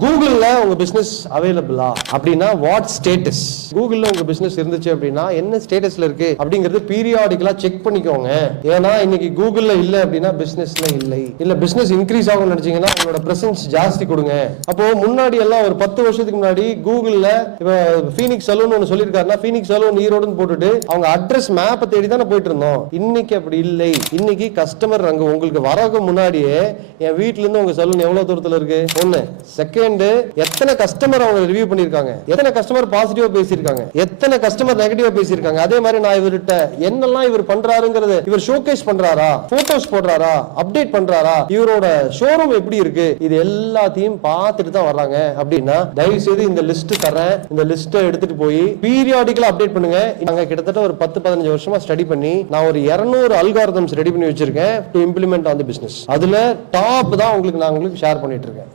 கூகுள்ல உங்க பிசினஸ் அவைலபிளா அப்படின்னா வாட் ஸ்டேட்டஸ்? கூகுள்ல உங்க பிசினஸ் இருந்துச்சு அப்படின்னா என்ன ஸ்டேட்டஸ்ல இருக்கு அப்படிங்கிறது பீரியாடிக்கலா செக் பண்ணிக்கோங்க. ஏன்னா இன்னைக்கு கூகுள்ல இல்ல அப்படின்னா பிசினஸ்ல இல்லை. இல்ல பிசினஸ் இன்க்ரீஸ் ஆகும் நினைச்சீங்கன்னா உங்களோட பிரசன்ஸ் ஜாஸ்தி கொடுங்க. அப்போ முன்னாடி எல்லாம் ஒரு 10 வருஷத்துக்கு முன்னாடி கூகுள்ல ஃபீனிக்ஸ் சலூன் ஒன்னு சொல்லிருக்காருன்னா ஃபீனிக்ஸ் சலூன் ஈரோடுன்னு போட்டுட்டு அவங்க அட்ரஸ் மேப்பை தேடி தானே போயிட்டு இருந்தோம். இன்னைக்கு அப்படி இல்லை. இன்னைக்கு கஸ்டமர் அங்க உங்களுக்கு வரக்கு முன்னாடியே என் வீட்ல இருந்து உங்க சலூன் எவ்வளவு தூரத்துல இருக்கு ஒண்ணு. செகண்ட், எத்தனை கஸ்டமர் அவங்க ரிவ்யூ பண்ணிருக்காங்க, எத்தனை கஸ்டமர் பாசிட்டிவா பேசியிருக்காங்க, எத்தனை கஸ்டமர் நெகட்டிவா பேசியிருக்காங்க. அதே மாதிரி நான் இவர்கிட்ட என்னெல்லாம் இவர் பண்றாருங்கிறது இவர் ஷோகேஸ் பண்றாரா, போட்டோஸ் போடுறாரா, அப்டேட் பண்றாரா, இவரோட ஷோரூம் எப்படி இருக்கு, இது எல்லாத்தையும் பார்த்துட்டு தான் வர்றாங்க. அப்படின்னா தயவு செய்து இந்த லிஸ்ட் தரேன், இந்த லிஸ்ட்டை எடுத்துட்டு போய் பீரியாடிக்கலா அப்டேட் பண்ணுங்க. நாங்க கிட்டத்தட்ட ஒரு 10-15 வருஷமா ஸ்டடி பண்ணி நான் ஒரு 200 அல்காரிதம்ஸ் ரெடி பண்ணி வச்சிருக்கேன் to implement on the business. அதுல டாப் தான் உங்களுக்கு நான் உங்களுக்கு ஷேர் பண்ணிட்டு இருக்கேன்.